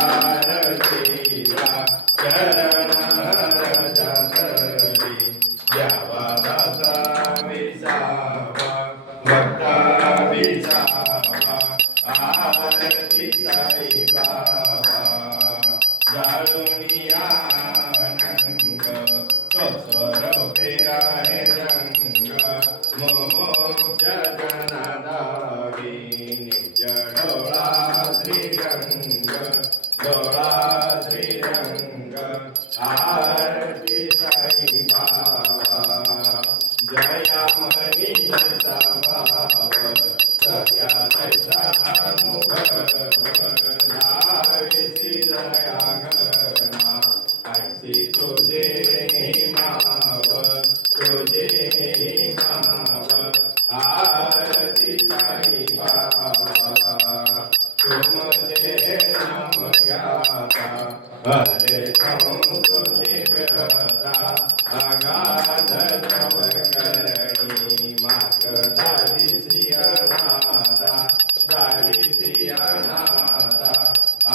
आरतीला चरण रजतरी द्यावा दासा विसावा भक्ता विसावा आरती साई बाबा जाळुनी आनंद स्वस्वर फेरा हे रंग मोक्ष जनादावी नित्य डोळा श्रीरंग डोळा श्रीरंग आरती साई बाबा जया मनीचा भाव सगळ्या तैसा मुख लावी श्री जया गणा ऐसी तुझे हिमाव तुझे हिमाव आरती साई बाबा तुमचे नाम गाता हरे तुझे व्यथा अगाध तव करणी मागता श्रियनाथा दारी श्रियनाथा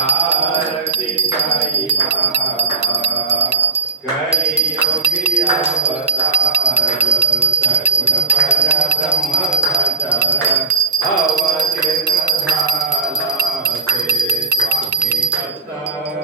आरती साई बाबा कलियुगी अवतार